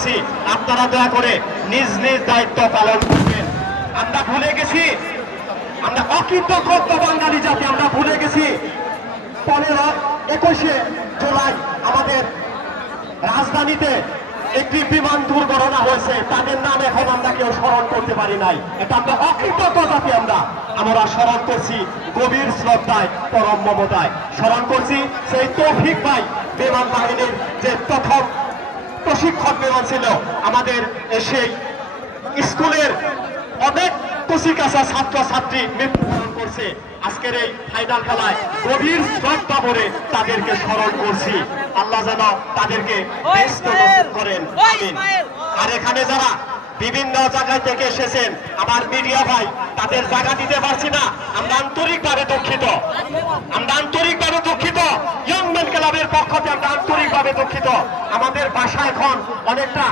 করছি, আপনারা দয়া করে নিজ নিজ দায়িত্ব পালন করবেন। আমরা ভুলে গেছি, আমরা অকৃতজ্ঞ বাঙালি জাতি, আমরা ভুলে গেছি 21শে জুলাই আমাদের রাজধানীতে একটি বিমান দুর্ঘটনা হয়েছে, তাদের নাম এখন আমরা কেউ স্মরণ করতে পারি নাই। এটা আমরা অকৃতজ্ঞ জাতি, আমরা স্মরণ করছি গভীর শ্রদ্ধায়, পরম মমতায় স্মরণ করছি সেই তৌফিক ভাই, বিমান বাহিনীর যে প্রথম প্রশিক্ষক বিমান ছিল আমাদের, সেই স্কুলের অনেক কচিকাঁচা ছাত্রছাত্রী মৃত্যুবরণ করছে। আজকের এই ফাইনাল খেলায় গভীর শ্রদ্ধা ভরে তাদেরকে স্মরণ করছি। আল্লাহ যেন তাদেরকে ব্যস্ত করেন, আমিন। আর এখানে যারা বিভিন্ন জায়গায় থেকে এসেছেন আমার মিডিয়া ভাই, তাদের জায়গা দিতে পারছি না, আমরা আন্তরিকভাবে দুঃখিত, আমরা আন্তরিকভাবে দুঃখিত। ইয়ং ম্যান ক্লাবের পক্ষ থেকে আমরা আন্তরিকভাবে দুঃখিত। আমাদের বাসা এখন অনেকটা